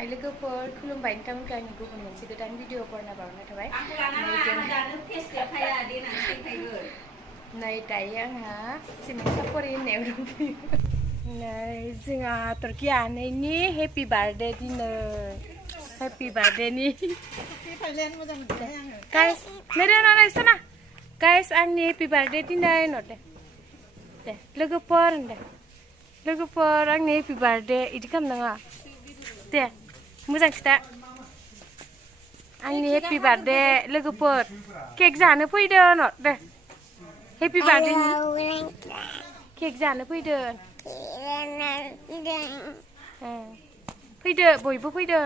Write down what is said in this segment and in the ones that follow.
Hai लोगोफोर खुलुमबाय नोंथांमोनखौ आंनि गुबुन मोनसे गोदान भिडिअ बरना बावनाय थाबाय नै दायो आंहा सिमेन्ट सापरि होननायाव दंफैयो नै जोंहा हाथरखि आनैनि हेपि बार्थडे दिनै हेपि बार्थडेनि गाइस नै सना गाइस आंनि हेपि बार्थडे दिनै नोटे दे लोगोफोर आंनि हेपि बार्थडे इदि खालामनाङा दे मोजां खिथा आंनि हेपि बार्थडे लोगोफोर केक जानो फैदो न दे हेपि बार्थडे केक जानो फैदो फैदो बयबो फैदो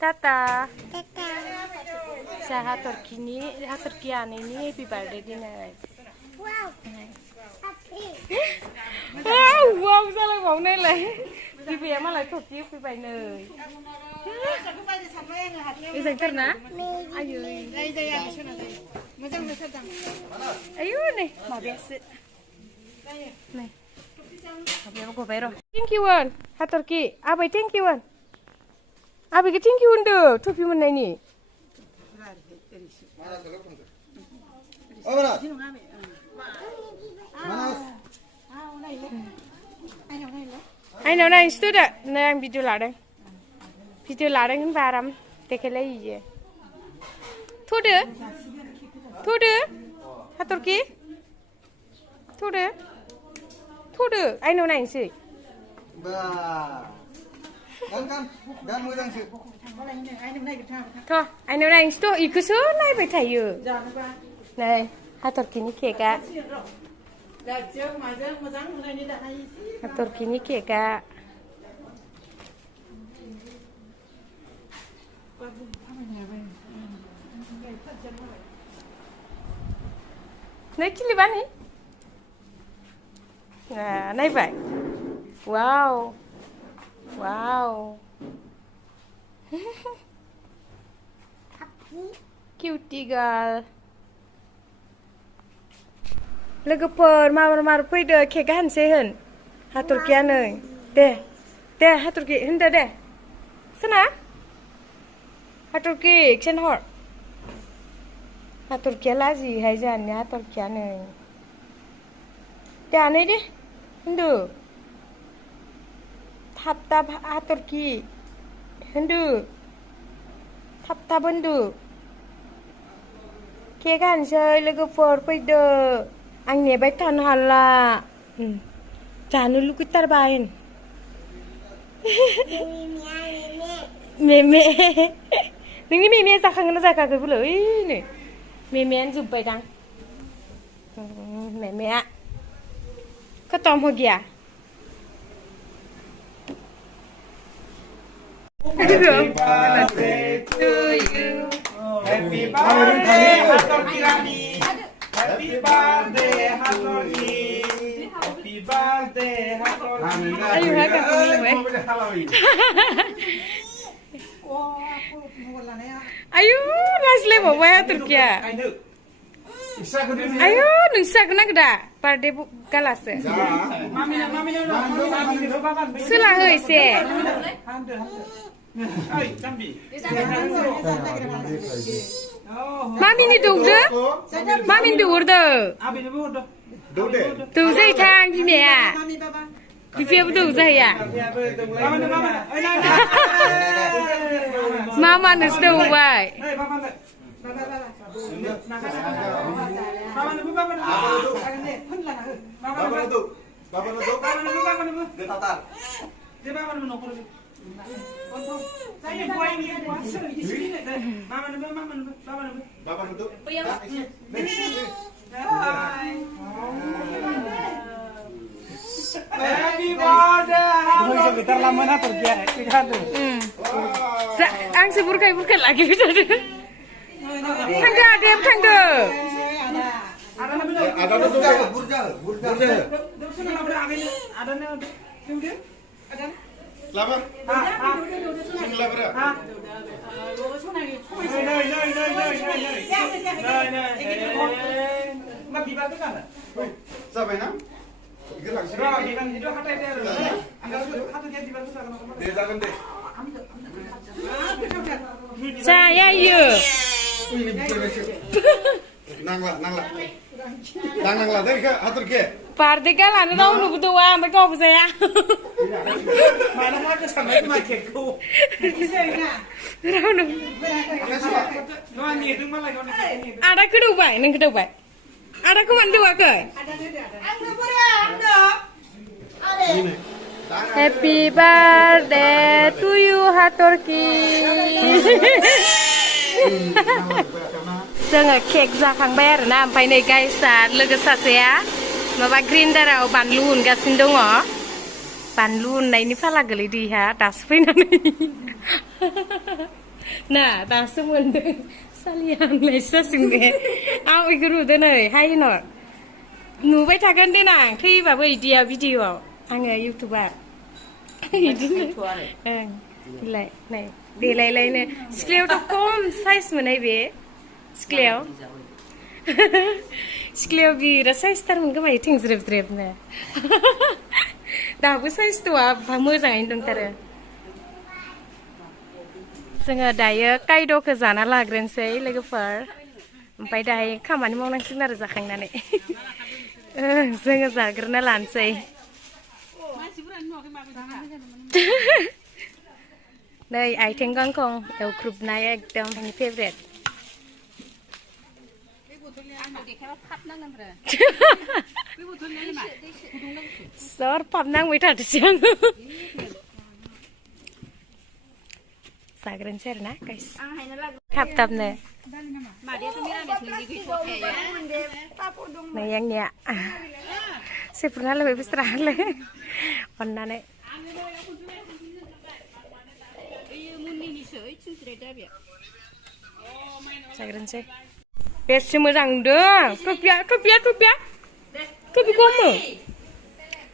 टाटा जा हाथरखि आनैनि हेपि बार्थडे दिनै wow salah mau nih lah ibu ya malah Turki fai nih bisa karena ayo ayo nih mau biasa nih apa aku bayar thank you one Hathorki abai thank you one abai ke thank you one tuh topi mana ini ai nào này student ạ này anh video lá đây anh vào làm để cái lấy gì thu được Hathorki thu được ai nào này sih gan mới đang sih thôi ai nào này tôi ý cứ sớm này phải thầy rồi này Hathorki ini kek kak Hathorki ini kek kak này chili bán đi à này vậy wow cutie girl लोगोफोर मार फैदो cake हानसै होन हाथरखिया नै दे हाथरखि होनदो दे सोना हाथरखि action हर हाथरखिया लाजिहाय जोंहानि हाथरखिया नै दे आनै दे होनदो थाब हाथरखि होनदो थाब होनदो केक हानसै लोगोफोर फैदो आं नेबाय थानो हाला जानो लुगैथारबाय मेमे नोंनि मेमेया जाखांगोन ना जाखाखै बोलो ओइ नै मेमेयानो जोब्बायदां मेमेया खतम हो गया Happy birthday to you. Happy birthday, Hathorki Rani. Happy birthday, Hathorki. Happy birthday, Hathorki. Ayo happy ayo lasle bawa Hathorki ya ayo nungsa kena geda birthday galas sulah hei se Mami ni duduk, mami duduk tu saya tang di mana? Di mana tu saya? Mama nus tu buat. Sebentar lama na Turki ya, kita tu. Ang seburkai lagi kita tu. Tangga dia tangga. ada burja ada ni ada lama sing labra Mag-iba ka na? Sabay na? 이거 당신. 이거 하트에 대야 하트게 디바스 사는 거. 내 작은데. 자, 야, 유. Nangla. Nangla dari ke Hathorki. Partika lah, nau nu berdua, mereka apa saya? Mana mana sampai marketku. Nau nu. Nuan ni itu malah kau ni. Ada kedua baik, neng kedua baik. Ada kau mandu aku. Happy birthday to you, Hathorki. जोङो cake जाखांबाय आरोना ओमफ्राय नै गाइसा लोगो सासेया माबा ग्रिन्डाराव बानलु उनगासिनो दङ बानलु उननायनि फाला गोलैदो इहा दासो फैनानै ना दासो मोनदों सालिया आंलायसो जासिगोन आं बेखौ नुदों नै हाय होनर नुबाय थागोन देनां थैबाबो इदिया भिडिअ'आव आङो इउटुबार इदिनो ओं बिलाय नै देलायलायनो सिख्लायावथ' खम साइज मोननाय बे सिख्लायाव बिराद साइजथारमोन खोमा थेंज्रेबज्रेबनो दाबो साइजथ'आ मोजाङैनो दंथारो जोङो दायो कायद'खौ जाना लाग्रोनोसै लोगोफोर ओमफ्राय दायो खामानि मावनांसिगोन आरो जाखांनानै जोङो जाग्रोना लानोसै नै आइथें गांखं एवख्रुबनाय एकदम आंनि फेभरेट सर पाबनांबाय थादोसै आं जाग्रोनोसै आरोना गाइस थाब थाबनो नै आंनिया सेफ्रुना होलायबाय बिस्रा होलाय अननानै जाग्रोनोसै बेसे मोजां नुदों टपिया टपि खमो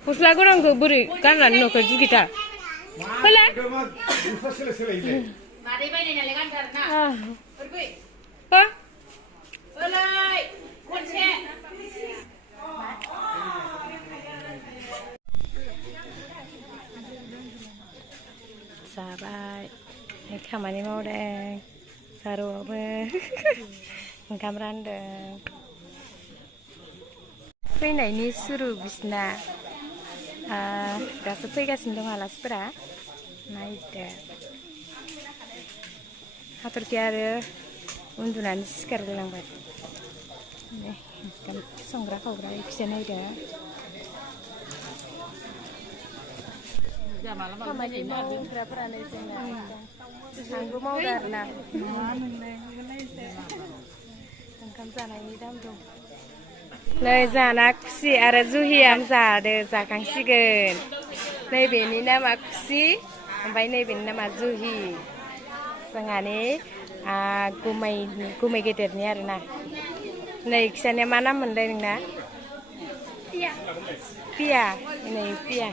गस्ला गोनांखौ बोरै गाननानै न'खौ दुगिथार होलाय जाबाय खामानि मावदों सारुआवबो ओंखाम रानदों फैनायनि सुरु बिसना दासो फैगासिनो दं आलासिफोरा नायदो हाथरखि आरो उन्दुनानै सिखारलांबाय संग्रा खावग्रा एखिजा नायदो खामानि मावग्राफोरानो जोंना आंबो मावदो आरोना ओंखाम जानायनि दाम दं नै जाना खुसि आरो जुहिया जादो जाखांसिगोन नैबेनि नामा खुसि ओमफ्राय नैबेनि नामा जुहि जोंहानि गुमै गेदेरनि आरोना नै खिसानिया मा नाम मोनलाय नोंना पिया नै पिया